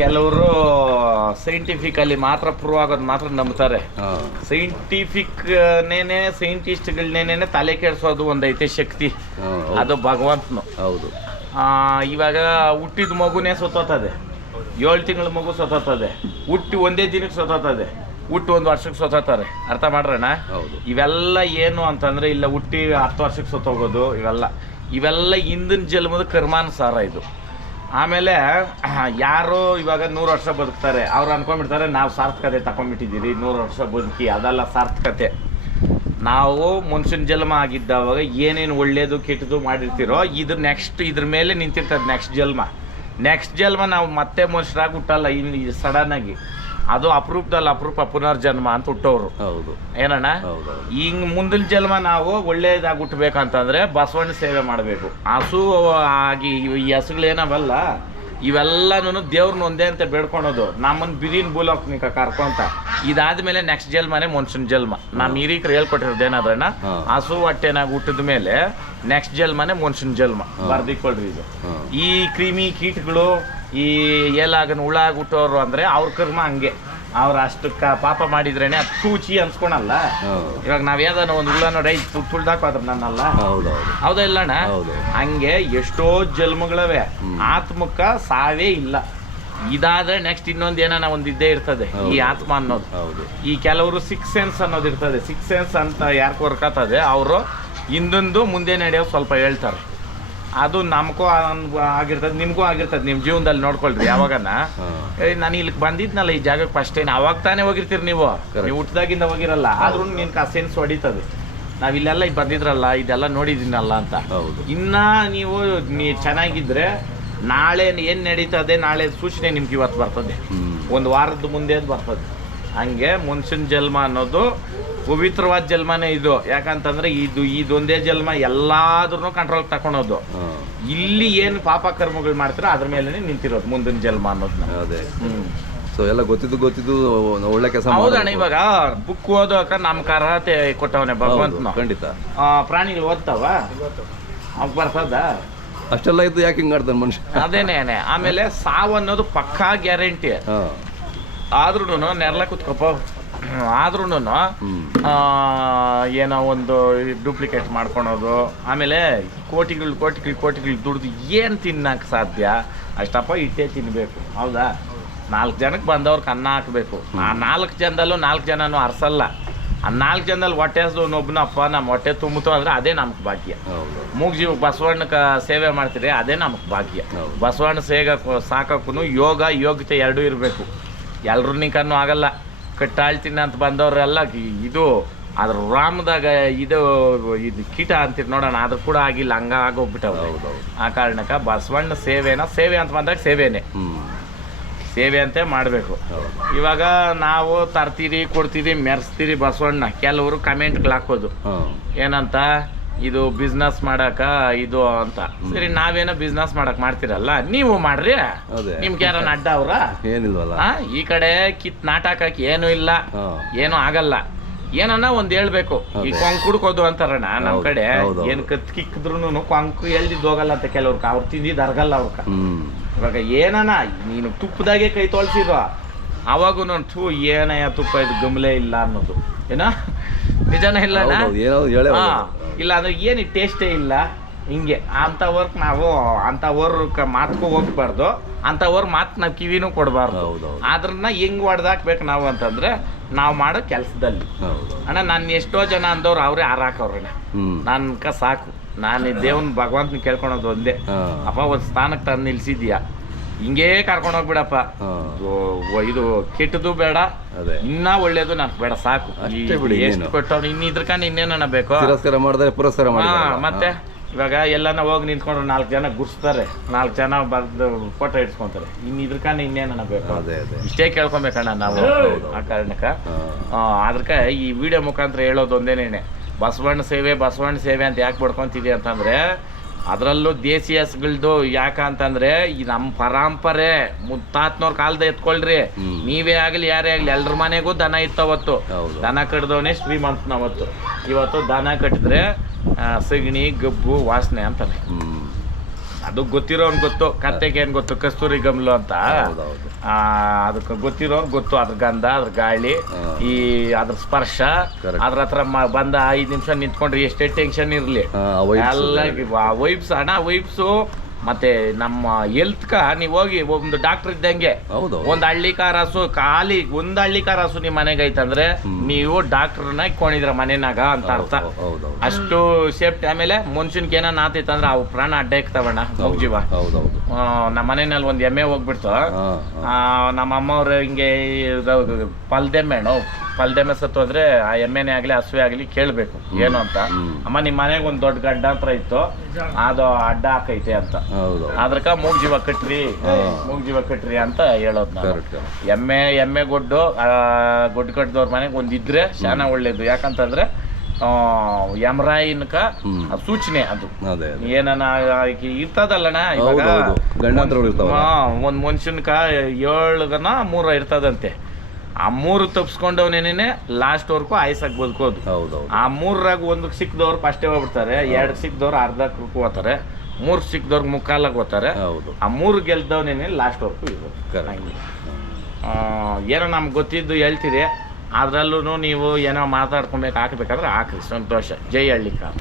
ಕೆಲವರು ಸೈಂಟಿಫಿಕಲಿ ಮಾತ್ರ ಪ್ರೂವ್ ಆಗೋದು ಮಾತ್ರ ನಂಬ್ತಾರೆ. ಸೈಂಟಿಫಿಕ್ನೇನೆ ಸೈಂಟಿಸ್ಟ್ಗಳನ್ನೇನೆ ತಲೆ ಕೆಡಿಸೋದು ಒಂದೈತೆ ಶಕ್ತಿ, ಅದು ಭಗವಂತನು. ಹೌದು. ಇವಾಗ ಹುಟ್ಟಿದ ಮಗುನೇ ಸತ್ತೋತದೆ, 7 ತಿಂಗಳ ಮಗು ಸತ್ತೋತದೆ, ಹುಟ್ಟಿ ಒಂದೇ ದಿನಕ್ಕೆ ಸತ್ತೋತದೆ, ಹುಟ್ಟು 1 ವರ್ಷಕ್ಕೆ ಸತ್ತೋತಾರೆ. ಅರ್ಥ ಮಾಡ್ರಣ್ಣ? ಇವೆಲ್ಲ ಏನು ಅಂತಂದ್ರೆ ಇಲ್ಲ ಹುಟ್ಟಿ 10 ವರ್ಷಕ್ಕೆ ಸತ್ತೋಗೋದು, ಇವೆಲ್ಲ ಹಿಂದಿನ ಜನ್ಮದ ಕರ್ಮಾನುಸಾರ ಇದು. ಆಮೇಲೆ ಯಾರು ಇವಾಗ 100 ವರ್ಷ ಬದುಕ್ತಾರೆ, ಅವ್ರು ಅನ್ಕೊಂಡ್ಬಿಡ್ತಾರೆ ನಾವು ಸಾರ್ಥಕತೆ ತಗೊಂಡ್ಬಿಟ್ಟಿದ್ದೀರಿ 100 ವರ್ಷ ಬದುಕಿ. ಅದೆಲ್ಲ ಸಾರ್ಥಕತೆ. ನಾವು ಮನುಷ್ಯನ ಜನ್ಮ ಆಗಿದ್ದವಾಗ ಏನೇನು ಒಳ್ಳೇದು ಕೆಟ್ಟದು ಮಾಡಿರ್ತೀರೋ ಇದು ನೆಕ್ಸ್ಟ್ ಇದ್ರ ಮೇಲೆ ನಿಂತಿರ್ತದೆ. ನೆಕ್ಸ್ಟ್ ಜನ್ಮ ನಾವು ಮತ್ತೆ ಮನುಷ್ಯರಾಗಿ ಹುಟ್ಟಲ್ಲ ಸಡನ್ನಾಗಿ. ಅದು ಅಪರೂಪದಲ್ಲಿ ಅಪರೂಪ ಪುನರ್ಜನ್ಮ ಅಂತ ಹುಟ್ಟೋರು. ಹೌದು. ಏನಣ್ಣ? ಹಿಂಗೆ ಮುಂದಿನ ಜನ್ಮ ನಾವು ಒಳ್ಳೇದಾಗಿ ಹುಟ್ಟಬೇಕಂತಂದ್ರೆ ಬಸವಣ್ಣ ಸೇವೆ ಮಾಡಬೇಕು. ಹಸು ಆಗಿ ಈ ಹಸುಗಳೇನವಲ್ಲ ಇವೆಲ್ಲನೂ ದೇವ್ರನ್ನ ಒಂದೇ ಅಂತ ಬೇಡ್ಕೊಳೋದು. ನಮ್ಮನ್ನು ಬಿದಿನ ಭೂಲೋಕನಿಕ ಕರ್ಕೊಂತ ಇದಾದ್ಮೇಲೆ ನೆಕ್ಸ್ಟ್ ಜನ್ಮನೇ ಮನುಷ್ಯನ ಜನ್ಮ. ನಮ್ಮ ಹಿರೀಕರು ಹೇಳ್ಕೊಟ್ಟಿರೋದು ಏನಾದ್ರಣ್ಣ, ಹಸು ಹೊಟ್ಟೆನಾಗ ಹುಟ್ಟಿದ ಮೇಲೆ ನೆಕ್ಸ್ಟ್ ಜನ್ಮನೇ ಮನುಷ್ಯನ ಜನ್ಮ. ಬರ್ದಿಕೊಳ್ರಿ ಇದು. ಈ ಕ್ರಿಮಿ ಕೀಟಗಳು ಈ ಏಲಾಗನ ಹುಳಾಗಿ ಹುಟ್ಟೋರು ಅಂದ್ರೆ ಅವ್ರ ಕರ್ಮ ಹಂಗೆ. ಅವ್ರು ಅಷ್ಟು ಪಾಪ ಮಾಡಿದ್ರೇನೆ ಅದು ಚೂಚಿ ಅನ್ಸ್ಕೊಳಲ್ಲ. ಇವಾಗ ನಾವ್ ಯಾವ್ದಾನ ಒಂದು ಹುಳ ನೋಡಿ ತುಳ್ದಾಕೋದ್ರ ನನ್ನಲ್ಲ, ಹೌದಾ ಇಲ್ಲಣ್ಣ? ಹಂಗೆ ಎಷ್ಟೋ ಜನ್ಮಗಳವೆ, ಆತ್ಮಕ್ಕ ಸಾವೇ ಇಲ್ಲ. ಇದಾದ್ರೆ ನೆಕ್ಸ್ಟ್ ಇನ್ನೊಂದು ಏನಾನ ಒಂದು ಇದ್ದೇ ಇರ್ತದೆ ಈ ಆತ್ಮ ಅನ್ನೋದು. ಈ ಕೆಲವರು 6 ಸೆನ್ಸ್ ಅನ್ನೋದು ಇರ್ತದೆ. 6 ಸೆನ್ಸ್ ಅಂತ ಯಾಕೆ ವರ್ಕತ್ತದೆ, ಅವರು ಹಿಂದೊಂದು ಮುಂದೆ ನಡೆಯೋ ಸ್ವಲ್ಪ ಹೇಳ್ತಾರೆ. ಅದು ನಮಗೂ ಆಗಿರ್ತದೆ, ನಿಮ್ಗೂ ಆಗಿರ್ತದೆ. ನಿಮ್ಮ ಜೀವನದಲ್ಲಿ ನೋಡ್ಕೊಳ್ರಿ. ಯಾವಾಗನ ನಾನು ಇಲ್ಲಿಗೆ ಬಂದಿದ್ನಲ್ಲ ಈ ಜಾಗಕ್ಕೆ ಫಸ್ಟ್ ಟೈಮ್, ಅವಾಗ ತಾನೇ ಹೋಗಿರ್ತೀರಿ ನೀವು ಹುಟ್ಟಿದಾಗಿಂದ ಹೋಗಿರಲ್ಲ. ಆದ್ರೂ ನಿನ್ಗೆ ಆ ಸೆನ್ಸ್ ಹೊಡಿತದೆ, ನಾವಿಲ್ಲೆಲ್ಲ ಬಂದಿದ್ರಲ್ಲ ಇದೆಲ್ಲ ನೋಡಿದ್ದೀನಲ್ಲ ಅಂತ. ಇನ್ನ ನೀವು ಚೆನ್ನಾಗಿದ್ರೆ ನಾಳೆ ಏನ್ ನಡೀತದೆ, ನಾಳೆ ಸೂಚನೆ ನಿಮ್ಗೆ ಇವತ್ತು ಬರ್ತದೆ, 1 ವಾರದ ಮುಂದೆ ಬರ್ತದೆ. ಹಂಗೆ ಮನುಷ್ಯನ ಜನ್ಮ ಅನ್ನೋದು ಪವಿತ್ರವಾದ ಜನ್ಮನೇ ಇದು. ಯಾಕಂತಂದ್ರೆ ಇದೊಂದೇ ಜನ್ಮ ಎಲ್ಲಾದ್ರೂ ಕಂಟ್ರೋಲ್ ತಕೊಳೋದು. ಇಲ್ಲಿ ಏನು ಪಾಪ ಕರ್ಮಗಳು ಮಾಡ್ತಾರೋ ಅದ್ರ ಮೇಲೆ ನಿಂತಿರೋದು ಮುಂದಿನ ಜನ್ಮ ಅನ್ನೋದನ್ನ. ಸೊ ಎಲ್ಲ ಗೊತ್ತಿದ್ದು ಒಳ್ಳೆ ಕೆಲಸ. ಹೌದಣ್ಣ. ಇವಾಗ ಬುಕ್ ಓದೋಕ ನಮ್ಗೆ ಅರ್ಹತೆ ಕೊಟ್ಟವನೇ ಭಗವಂತನ. ಖಂಡಿತ. ಪ್ರಾಣಿಗಳು ಓದ್ತಾವ, ಅವ್ ಬರ್ತದ ಅಷ್ಟೆಲ್ಲ ಇದ್ದು ಯಾಕೆ ಹಿಂಗ್ ಮಾಡ್ತಾನೆ ಮನುಷ್ಯ? ಅದೇನೇನೆ. ಆಮೇಲೆ ಸಾವು ಅನ್ನೋದು ಪಕ್ಕಾ ಗ್ಯಾರಂಟಿ. ಆದ್ರೂ ನೆರಳ ಕುತ್ಕೊಪ್ಪ, ಆದ್ರೂ ಏನೋ ಒಂದು ಡೂಪ್ಲಿಕೇಟ್ ಮಾಡ್ಕೊಳೋದು. ಆಮೇಲೆ ಕೋಟಿಗಳು ದುಡ್ದು ಏನು ತಿನ್ನಕ್ಕೆ ಸಾಧ್ಯ? ಅಷ್ಟಪ್ಪ ಇಟ್ಟೇ ತಿನ್ಬೇಕು. ಹೌದಾ? 4 ಜನಕ್ಕೆ ಬಂದವ್ರಿಗೆ ಅನ್ನ ಹಾಕಬೇಕು. ಆ 4 ಜನದಲ್ಲೂ 4 ಜನನೂ ಅರ್ಸಲ್ಲ. ಆ 4 ಜನದಲ್ಲಿ ಹೊಟ್ಟೆ ಒಬ್ಬನಪ್ಪ ನಮ್ಮ ಹೊಟ್ಟೆ ತುಂಬಿತು ಅಂದ್ರೆ ಅದೇ ನಮ್ಗೆ ಭಾಗ್ಯ. ಮೂಗ್ ಜೀವ ಬಸವಣ್ಣಕ್ಕೆ ಸೇವೆ ಮಾಡ್ತೀರಿ, ಅದೇ ನಮ್ಗೆ ಭಾಗ್ಯ. ಬಸವಣ್ಣ ಸಾಕಕ್ಕೂ ಯೋಗ್ಯತೆ ಎರಡೂ ಇರಬೇಕು. ಎಲ್ರೂ ನಿಂಕನ್ನೂ ಆಗಲ್ಲ. ಕಟ್ಟಾಳ್ತೀನಿ ಅಂತ ಬಂದವರೆಲ್ಲ ಇದು ಅದ್ರ ರಾಮದಾಗ ಇದು ಕೀಟ ಅಂತೀರಿ ನೋಡೋಣ, ಅದ್ರ ಕೂಡ ಆಗಿಲ್ಲ, ಹಂಗ ಆಗೋಗ್ಬಿಟ್ಟವ. ಆ ಕಾರಣಕ್ಕೆ ಬಸವಣ್ಣ ಸೇವೆ ಅಂತ ಬಂದಾಗ ಸೇವೆ ಅಂತೆ ಮಾಡಬೇಕು. ಇವಾಗ ನಾವು ತರ್ತೀರಿ ಕೊಡ್ತೀರಿ ಮೆರೆಸ್ತೀರಿ ಬಸವಣ್ಣ. ಕೆಲವರು ಕಮೆಂಟ್ಗಳು ಹಾಕೋದು ಏನಂತ, ಇದು ಬಿಸ್ನೆಸ್ ಮಾಡಕ ಇದು ಅಂತ. ಸರಿ, ನಾವೇನೋ ಬಿಸ್ನೆಸ್ ಮಾಡಕ್ ಮಾಡ್ತಿರಲ್ಲ, ನೀವು ಮಾಡ್ರಿ. ನಿಮ್ಗೆ ಯಾರನ್ನ ಅಡ್ಡ ಅವ್ರ? ಏನಿಲ್ವಲ್ಲ. ಈ ಕಡೆ ನಾಟಕಕ್ಕೆ ಏನು ಇಲ್ಲ, ಏನು ಆಗಲ್ಲ. ಏನನ್ನ ಒಂದ್ ಹೇಳ್ಬೇಕು. ಈ ಕೊಂಕ್ ಕುಡ್ಕೋದು ಅಂತಾರಣ್ಣ ನಮ್ ಕಡೆ. ಏನ್ ಕಿಕ್ಕಿದ್ರು ಕೊಂಕು ಎಲ್ದಿದ್ದು ಹೋಗಲ್ಲ ಅಂತ ಕೆಲವ್ರ. ಅವ್ರು ತಿಂದಿದ್ದು ಅರ್ಗಲ್ಲ ಅವ್ರಕ. ಇವಾಗ ಏನನ ನೀನು ತುಪ್ಪದಾಗೆ ಕೈ ತೊಳ್ಸಿರೋ ಅವಾಗೂ ಏನಯ್ಯ ತುಪ್ಪ ಇದು ಗಮಲೆ ಇಲ್ಲ ಅನ್ನೋದು ಏನ ನಿಜಾನ ಇಲ್ಲ? ಇಲ್ಲ ಅಂದ್ರೆ ಏನು ಟೇಸ್ಟೇ ಇಲ್ಲ. ಹಿಂಗೆ ಅಂಥವ್ರಿಗೆ ನಾವು ಅಂಥವ್ರ ಮಾತ್ಕೂ ಹೋಗ್ಬಾರ್ದು, ಅಂಥವ್ರ ಮಾತು ನಾವು ಕಿವಿನೂ ಕೊಡಬಾರ್ದು. ಅದ್ರನ್ನ ಹೆಂಗ್ ಹೊಡೆದಾಕ್ಬೇಕು ನಾವು ಅಂತಂದ್ರೆ ನಾವು ಮಾಡೋ ಕೆಲಸದಲ್ಲಿ. ಅಣ್ಣ ನಾನು ಎಷ್ಟೋ ಜನ ಅಂದವ್ರು ಅವ್ರೇ ಹಾರಾಕವ್ರಣ್ಣ. ನನ್ಕ ಸಾಕು, ನಾನು ದೇವನ್ ಭಗವಂತನ ಕೇಳ್ಕೊಳೋದು ಒಂದೇ, ಅಪ್ಪ ಒಂದು ಸ್ಥಾನಕ್ಕೆ ತಂದು ನಿಲ್ಸಿದ್ಯಾ, ಹಿಂಗೇ ಕರ್ಕೊಂಡು ಹೋಗ್ಬಿಡಪ್ಪ. ಇದು ಕೆಟ್ಟದು ಬೇಡ, ಇನ್ನ ಒಳ್ಳೇದು ನನ್ಗೆ ಬೇಡ, ಸಾಕು. ಎಷ್ಟು ಕೊಟ್ಟವ್ನು ಇನ್ನು ಇದ್ರಕಂಡು ಇನ್ನೇನ ಬೇಕು? ಪುರಸ್ಕಾರ ಮತ್ತೆ ಇವಾಗ ಎಲ್ಲಾನ ಹೋಗಿ ನಿಂತ್ಕೊಂಡ್ರೆ 4 ಜನ ಗುರ್ಸ್ತಾರೆ, 4 ಜನ ಬರ್ದು ಫೋಟೋ ಇಡ್ಸ್ಕೊಂತಾರೆ. ಇನ್ನು ಇದ್ರಕಂಡು ಇನ್ನೇನ ಬೇಕು? ಇಷ್ಟೇ ಕೇಳ್ಕೊಬೇಕಣ್ಣ ನಾವು. ಆ ಕಾರಣಕ್ಕ ಅದಕ್ಕೆ ಈ ವಿಡಿಯೋ ಮುಖಾಂತರ ಹೇಳೋದು ಒಂದೇನೇನೆ, ಬಸವಣ್ಣ ಸೇವೆ ಅಂತ ಯಾಕೆ ಬಡ್ಕೊಂತಿದ್ವಿ ಅಂತಂದ್ರೆ, ಅದರಲ್ಲೂ ದೇಸಿ ಹಸುಗಳ್ದು ಯಾಕಂತಂದ್ರೆ ಈ ನಮ್ಮ ಪರಂಪರೆ ಮುತ್ತಾತ್ನವ್ರ ಕಾಲದ ಎತ್ಕೊಳ್ರಿ. ನೀವೇ ಆಗಲಿ ಯಾರೇ ಆಗಲಿ ಎಲ್ರ ಮನೆಗೂ ದನ ಇತ್ತವತ್ತು. ದನ ಕಟ್ಟಿದವನೇ ಶ್ರೀಮಂತನವತ್ತು. ಇವತ್ತು ದನ ಕಟ್ಟಿದ್ರೆ ಸಗಣಿ ಗಬ್ಬು ವಾಸನೆ ಅಂತಾರೆ. ಅದು ಗೊತ್ತಿರೋನ್ ಗೊತ್ತು, ಕತ್ತೆಗೆ ಏನ್ ಗೊತ್ತು ಕಸ್ತೂರಿ ಗಮ್ಲು ಅಂತ. ಹೌದೌದು. ಅದಕ್ಕೆ ಗೊತ್ತಿರೋನ್ ಗೊತ್ತು, ಅದ್ರ ಗಂಧ, ಅದ್ರ ಗಾಳಿ, ಈ ಅದ್ರ ಸ್ಪರ್ಶ. Correct. ಅದ್ರ ಹತ್ರ ಬಂದ 5 ನಿಮಿಷ ನಿಂತ್ಕೊಂಡ್ರೆ ಎಷ್ಟೇ ಟೆನ್ಷನ್ ಇರ್ಲಿ ಎಲ್ಲ ವೈಬ್ಸ್ ಹಣ ವೈಬ್ಸು. ಮತ್ತೆ ನಮ್ಮ ಹೆಲ್ತ್ ನೀವು ಹೋಗಿ ಒಂದು ಡಾಕ್ಟರ್ ಇದ್ದಂಗೆ, ಒಂದ್ ಹಳ್ಳಿ ಕಾರಾಸು ಖಾಲಿ ಒಂದ್ ಹಳ್ಳಿ ಕಾರಾಸು ನಿಮ್ ಮನೆಗೆ ಐತಂದ್ರೆ ನೀವು ಡಾಕ್ಟರ್ನ ಇಟ್ಕೊಂಡಿದ್ರ ಮನೆನಾಗ ಅಂತ ಅರ್ಥ. ಅಷ್ಟು ಸೇಫ್ಟಿ. ಆಮೇಲೆ ಮನುಷ್ಯನ್ಗೆ ಏನಾನ ಆತೈತಂದ್ರೆ ಅವು ಪ್ರಾಣ ಅಡ್ಡ ಇಕ್ತಾವಣ್ಣ ಜೀವ. ನಮ್ಮ ಮನೆಯಲ್ಲಿ ಒಂದ್ ಎಮ್ಮೆ ಹೋಗ್ಬಿಡ್ತು, ನಮ್ಮ ಅಮ್ಮವ್ರು ಹಿಂಗೆ ಪಲ್ದೆಮ್ಮೆ ಸತ್ತು ಹೋದ್ರೆ ಆ ಎಮ್ಮೆನೇ ಆಗ್ಲಿ ಹಸುವೆ ಆಗ್ಲಿ ಕೇಳ್ಬೇಕು ಏನು ಅಂತ. ಅಮ್ಮ ನಿಮ್ ಮನೆಗೆ ಒಂದ್ ದೊಡ್ಡ ಗಂಡಾಂತರ ಇತ್ತು, ಅದು ಅಡ್ಡ ಹಾಕೈತೆ ಅಂತ. ಅದ್ರಕ ಮೂಗ್ ಜೀವ ಕಟ್ರಿ ಅಂತ ಹೇಳೋದ್ ನಾವು. ಎಮ್ಮೆ ಗೊಡ್ಡು ಕಟ್ಟದವ್ರ ಮನೆಗೆ ಒಂದಿದ್ರೆ ಶಾನ ಒಳ್ಳೇದು. ಯಾಕಂತಂದ್ರೆ ಯಮರಾಯಿನ್ಕ ಸೂಚನೆ ಅದು. ಏನನ ಇರ್ತದಲ್ಲಣ್ಣ ಇವಾಗ ಒಂದ್ ಮನುಷ್ಯನ್ಕ 7 ಇರ್ತದಂತೆ. ಆ 3 ತಪ್ಸ್ಕೊಂಡವನೇನೆ ಲಾಸ್ಟ್ ವರ್ಗೂ ಆಯ್ಸಾಗಿ ಬದುಕೋದು. ಆ 3ರಾಗ 1 ಸಿಕ್ದವ್ರು ಫಸ್ಟೇ ಹೋಗ್ಬಿಡ್ತಾರೆ, 2 ಸಿಕ್ದವ್ರು ಅರ್ಧಕ್ಕೆ ಹೋಗ್ತಾರೆ, 3 ಸಿಕ್ದವ್ರಿಗೆ ಮುಕ್ಕಾಲಾಗ ಹೋಗ್ತಾರೆ. ಆ 3 ಗೆಲ್ದವನೇನೆ ಲಾಸ್ಟ್ ವರ್ಗೂ ಇರೋದು. ಹಂಗೆ ಏನೋ ನಮ್ಗೆ ಗೊತ್ತಿದ್ದು ಹೇಳ್ತೀರಿ, ಅದ್ರಲ್ಲೂ ನೀವು ಏನೋ ಮಾತಾಡ್ಕೊಬೇಕು ಹಾಕ್ಬೇಕಾದ್ರೆ ಹಾಕ್ರಿ, ಸಂತೋಷ. ಜೈ ಹಳ್ಳಿಕಾರ್.